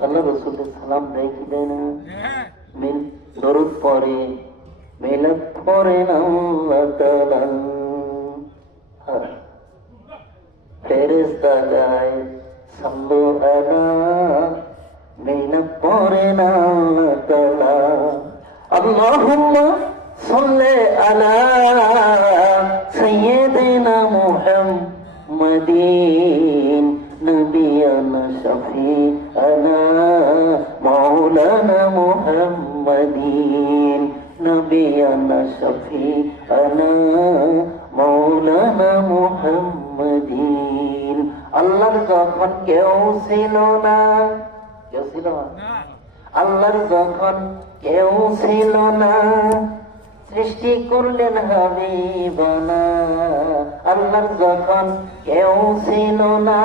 আল্লাহ রসুলের সালাম দেয় কি দেয় না মিল দরুদ পরে মিলাদ পরে না আল্লাহ তাআলা ফেরেশতা গায় সাল্লু আলা মিলাদ পরে না আল্লাহ তাআলা আল্লাহুম্মা সাল্লি আলা সাইয়্যিদিনা মুহাম্মাদিন নবিয়ানা শাফি'ানা محمدين نبينا شفيعنا مولانا محمدين আল্লাহর যখন কেউ ছিল না কেউ ছিল না আল্লাহর যখন কেউ ছিল না সৃষ্টি করলেন হাবিবানা আল্লাহর যখন কেউ ছিল না